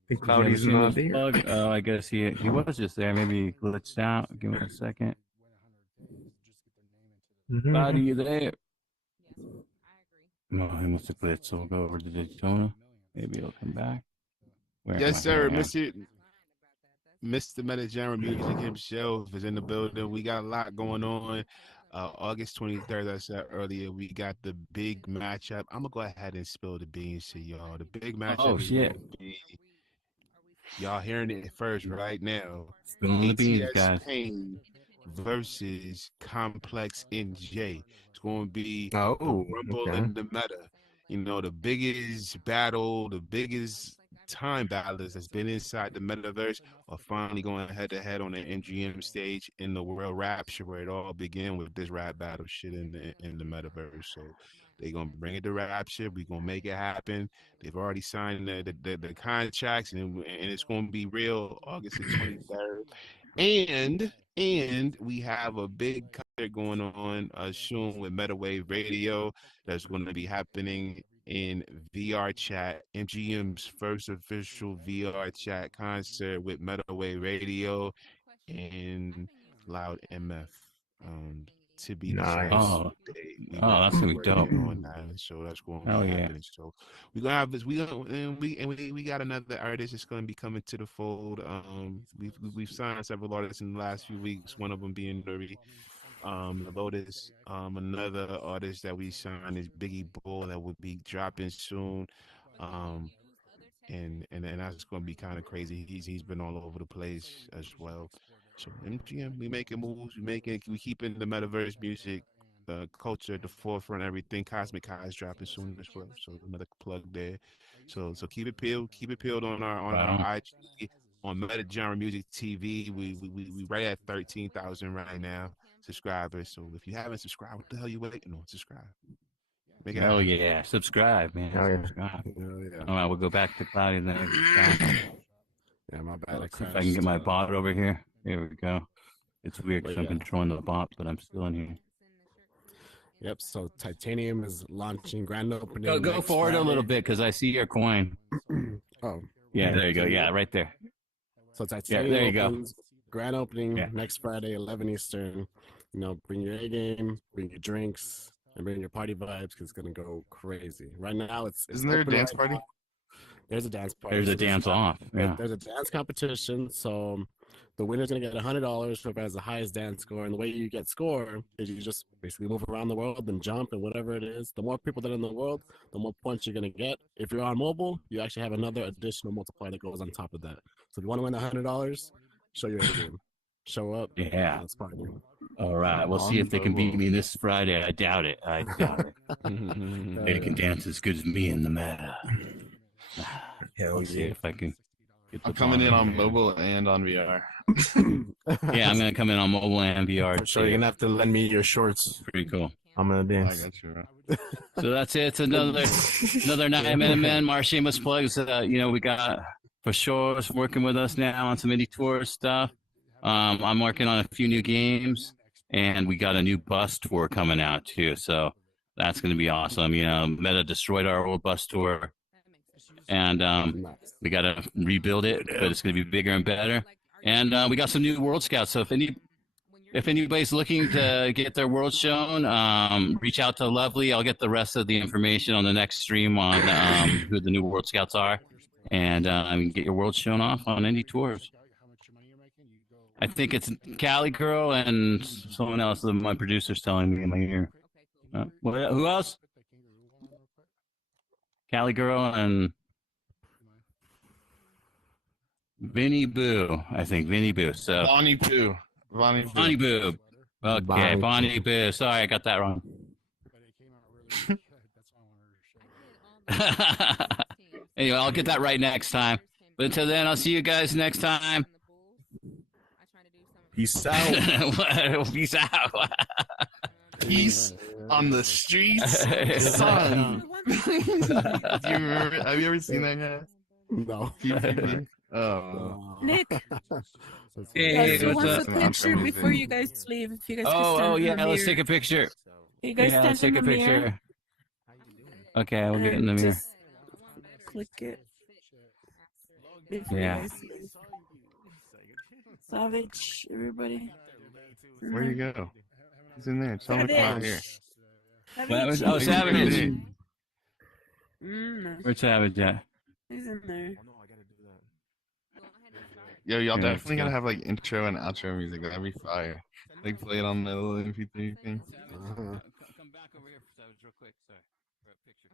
think Cloudy's not there. Bug? Oh, I guess he was just there. Maybe he glitched out. Give me a second. Cloudy, you there? No, he must have glitched, so we'll go over to Daytona. Maybe he'll come back. Yes, sir, Mr. Metaverse Music himself is in the building. We got a lot going on. August 23rd, as I said earlier, we got the big matchup. I'm gonna go ahead and spill the beans to y'all. The big matchup is gonna be, y'all hearing it first right now. Spilling the beans, guys. Pain versus Complex NJ. It's gonna be a rumble in the meta. You know, the biggest battle, the biggest time battlers that's been inside the metaverse are finally going head to head on the NGM stage in the World Rapture, where it all began with this rap battle shit in the metaverse. So they're gonna bring it to Rapture. We're gonna make it happen. They've already signed the contracts, and it's gonna be real August the 23rd. And we have a big concert going on soon with Metawave Radio that's going to be happening in VR chat. MGM's first official VR chat concert with Metawave Radio and Loud MF. To be nice. That's gonna be dope. On that, so that's going to be happening. So we're gonna have this. We got another artist that's going to be coming to the fold. We've signed several artists in the last few weeks. One of them being Dirty, Lotus. Another artist that we signed is Biggie Bull that will be dropping soon. And that's going to be kind of crazy. He's been all over the place as well. So MGM, we making moves, we keeping the metaverse music, culture at the forefront. Everything. Cosmic Kai is dropping soon as well. So another plug there. So keep it peeled on our IG on Metaverse Music TV. We right at 13,000 right now subscribers. So if you haven't subscribed, what the hell you waiting on? Subscribe. Make it Hell happen. yeah, subscribe, man. Subscribe. Yeah. All right, we'll go back to Cloudy and then yeah, my bad. Let's see if I can get my bot over here. Here we go. It's weird because I'm controlling the bot, but I'm still in here. Yep. So Titanium is launching grand opening. Go forward Friday. a little bit because I see your coin. Oh, yeah, there you go. Yeah, right there. So Titanium there you opens, grand opening Yeah. next Friday, 11 Eastern. You know, bring your A game, bring your drinks, and bring your party vibes because it's gonna go crazy. Right now, it's Isn't there a open dance right party? now. There's a dance party. There's a dance off. Yeah. There's a dance competition. So the winner's gonna get $100 whoever has the highest dance score. And the way you get score is you just basically move around the world and jump and whatever it is. The more people that are in the world, the more points you're gonna get. If you're on mobile, you actually have another additional multiplier that goes on top of that. So if you want to win $100, show your A game. Show up. Yeah. Let's party. All right. We'll see if they can beat me this Friday. I doubt it. I doubt it. They can dance as good as me in the meta. Hell See if I can. Get the I'm coming in bond on here. mobile and on VR. Yeah, I'm gonna come in on mobile and VR. So you're gonna have to lend me your shorts. Pretty cool. I'm gonna I dance. got you, bro. So that's it. It's another night. Man, more shameless plugs. You know, we got for sure working with us now on some indie tour stuff. I'm working on a few new games, and we got a new bus tour coming out too. So that's gonna be awesome. You know, Meta destroyed our old bus tour, and we got to rebuild it, but it's gonna be bigger and better. And we got some new World Scouts. So if anybody's looking to get their world shown, reach out to Lovely. I'll get the rest of the information on the next stream on who the new World Scouts are, and get your world shown off on Indie Tours. I think it's Cali Girl and someone else that my producer's telling me in my ear. Who else? Cali Girl and Vinny Boo. I think Vinny Boo. So Bonnie Pooh. Bonnie Boo. Okay, Bonnie Boo. Sorry, I got that wrong. Anyway, I'll get that right next time. But until then, I'll see you guys next time. Peace out. Peace out. Peace on the streets, son. Do you remember? Have you ever seen that guy? No. Oh. Nick, Hey, who what's wants up? a picture before you guys leave? If you guys can stand Oh in yeah, the let's mirror. take a picture. You guys Yeah, let's stand take in a the mirror. picture. Okay, we'll get in the and mirror. just click it. Before Yeah. you guys leave. Savage, everybody. Where'd he go? He's in there. Tell him to come out here. Savage. Oh, Savage. No. Where's Savage at? He's in there. Yo, y'all Yeah, definitely let's gotta go. have like intro and outro music. That'd be fire. Like play it on the little MP3 thing. Come back over here, Savage, real quick. Sorry, for a picture.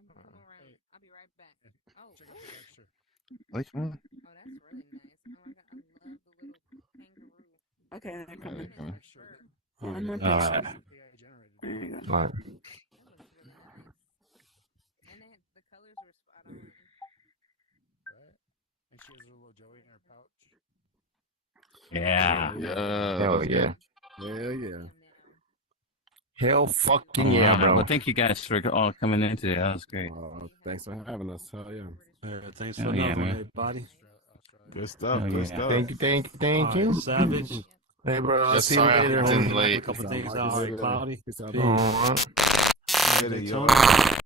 I'll be right back. Like, come on. Okay, they're coming. Alright, come on. One more All picture. right. There you go. All right. Yeah. Yeah. Hell yeah. Hell yeah. Hell fucking All yeah, right. bro. Well, thank you guys for all coming in today. That was great. Thanks for having us. Hell yeah. Thanks Hell for yeah, loving man. everybody. Good stuff. Hell Good yeah. stuff. Thank you. All right, Savage. Hey, bro. I'll Just see you sorry I later. hopped in homie. late. A couple things out. All right, Cloudy. Peace out. Peace. All right. Later, yo. Daytona.